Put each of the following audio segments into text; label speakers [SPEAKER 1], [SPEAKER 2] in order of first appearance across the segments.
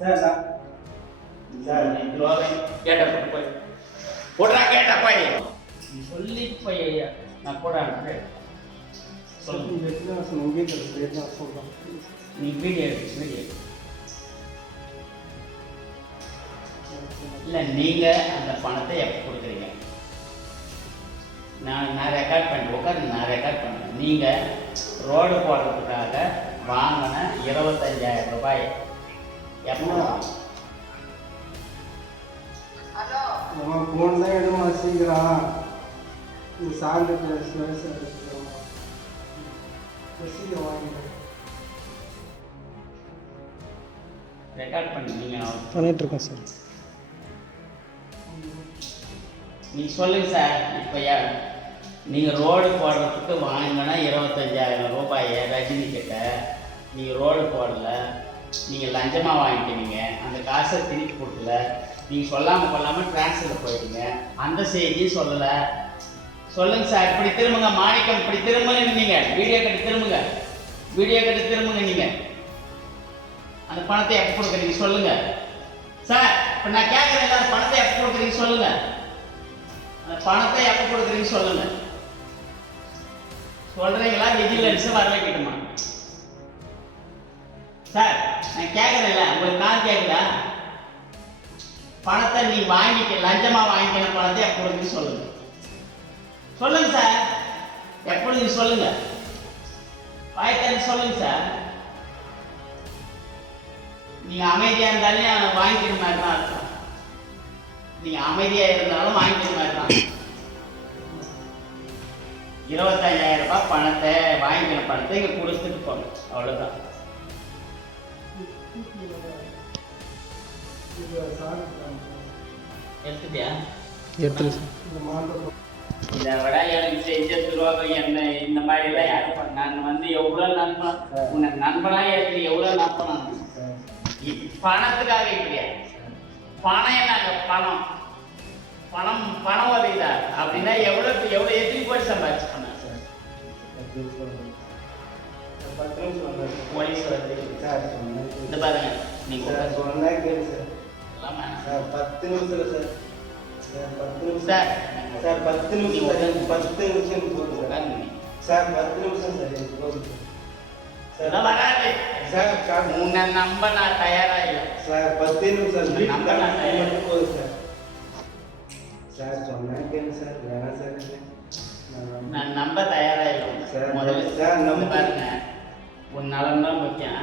[SPEAKER 1] Sir
[SPEAKER 2] sir. துரோகம் கேட்ட போய். போடுறா கேட்ட போய். நீ சொல்லி போய் ஐயா. நான் போடான்னு சொல்லு.
[SPEAKER 1] வெற்றிவாசன் உங்ககிட்ட இருக்கு வெற்றிவாசன் தான்
[SPEAKER 2] நீ வீடியோ வீடியோ இல்லை நீங்கள் அந்த பணத்தை எப்போ கொடுக்குறீங்க? நான் நான் ரெக்கார்ட் பண்ணி உட்காந்து நான் ரெக்கார்ட் பண்ணேன் நீங்கள் ரோடு போடுறதுக்காக வாங்கின இருபத்தஞ்சாயிரம் ரூபாய்
[SPEAKER 1] அவன் ஃபோன் தான் எடுமா சீக்கிரம் நீ சார்ந்த சீக்கிரம் வாங்கிக்கிறேன்
[SPEAKER 2] ரெக்கார்ட் பண்ணி நீங்கள்
[SPEAKER 1] பண்ணிட்டு இருக்கேன் சார்
[SPEAKER 2] நீ சொல்லுங்க சார் இப்போ யார் நீங்கள் ரோடு போடுறதுக்கு வாங்கினா இருபத்தஞ்சாயிரம் ரூபாயை ரஜினி கிட்ட. நீங்கள் ரோடு போடல. நீங்கள் லஞ்சமாக வாங்கிக்கிறீங்க அந்த காசை திருப்பி கொடுக்கல நீங்கள் சொல்லாமல் கொள்ளாமல் டிரான்ஸ்ஃபரில் போயிட்டீங்க. அந்த செய்தியும் சொல்லலை. சொல்லுங்க சார் இப்படி திரும்புங்க மாணிக்கம் இப்படி திரும்புங்க நீங்கள் வீடியோ கட்டி திரும்புங்க. வீடியோ கட்டி திரும்புங்க நீங்கள் அந்த பணத்தை எப்போ கொடுக்குறீங்க சொல்லுங்க. சார் இப்போ நான் கேட்குறேன் அந்த பணத்தை எப்போ கொடுக்குறீங்க சொல்லுங்க. அந்த பணத்தை எப்போ கொடுக்குறீங்க சொல்லுங்க. சொல்றீங்களா விஜிலன்ஸ் வரல வைக்கட்டுமா சார் நான் கேட்குறேன்ல உங்களுக்கு நான் கேட்குதா? பணத்தை நீ வாங்கிக்க லஞ்சமா வாங்கிக்கிற பணத்தை எப்பொழுது சொல்லுங்க. சொல்லுங்க சார். எப்பொழுது சொல்லுங்க. வாய்க்காரி சொல்லுங்க சார். நீங்க அமைதியா இருந்தாலும் வாங்கிக்கிற மாதிரி தான் இருக்கும் நீங்க அமைதியா இருந்தாலும் வாங்கிக்கிற மாதிரி தான் இருபத்தஞ்சாயிரம் ரூபாய் பணத்தை வாங்கிக்கிற பணத்தை இங்க கொடுத்துட்டு போங்க. அவ்வளவுதான்.
[SPEAKER 1] எடுத்துரு. சார் இந்த
[SPEAKER 2] விட எனக்கு செஞ்ச துரோகம் என்ன இந்த மாதிரி எல்லாம் யாரும் பண்ண- நான் வந்து எவ்வளவு நண்பன் உன்னை நண்பனா எடுத்து எவ்வளவு நண்பனா? இ- பணத்துக்காக இப்படியா? பணம் என்னங்க? பணம். பணம் பணம் உதவிதா அப்படின்னா எவ்வளவு எவ்வளவு எத்தனை கோடி சம்பாதிச்சு பண்ண?
[SPEAKER 1] வந்தாரு.
[SPEAKER 2] போலீஸ் வந்து
[SPEAKER 1] சார்
[SPEAKER 2] இந்த பாருங்க நீங்க
[SPEAKER 1] சார் சொன்னா கேளு சார். சார் பத்து நிமிஷம் சார் சார் பத்து நிமிஷம்
[SPEAKER 2] சார்
[SPEAKER 1] சார் பத்து நிமிஷம் பத்து நிமிஷம் போதும் சார். சார் பத்து நிமிஷம் சார் எனக்கு போதும் சார். சார் சார்
[SPEAKER 2] உன்னை நம்ப நான் தயாரா இல்லை
[SPEAKER 1] சார் பத்து நிமிஷம் வீட்டுக்கு
[SPEAKER 2] நான்
[SPEAKER 1] மட்டும் போதும் சார் சார் சொன்னா கேளு சார் வேணாம் சார் நான்
[SPEAKER 2] நான் நம்ப தயாரா இல்லை உன்னை.
[SPEAKER 1] சார்,
[SPEAKER 2] முதல்ல
[SPEAKER 1] சார்,
[SPEAKER 2] இந்த
[SPEAKER 1] நம்ப-
[SPEAKER 2] பாருங்க உன் நலம் தான் முக்கியம்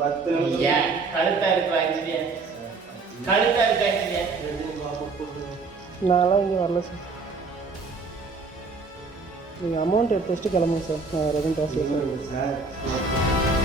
[SPEAKER 1] பத்து
[SPEAKER 2] ஏன் கழுத்தா இருக்கு
[SPEAKER 1] பத்து
[SPEAKER 2] கழுத்தா இருக்கு
[SPEAKER 1] போட்டு.
[SPEAKER 3] நான்லாம் இங்கே வரல சார். நீங்கள் அமௌண்ட் எடுத்து வச்சுட்டு கிளம்புங்க சார். நான் பேசுகிறேன்
[SPEAKER 1] சார்.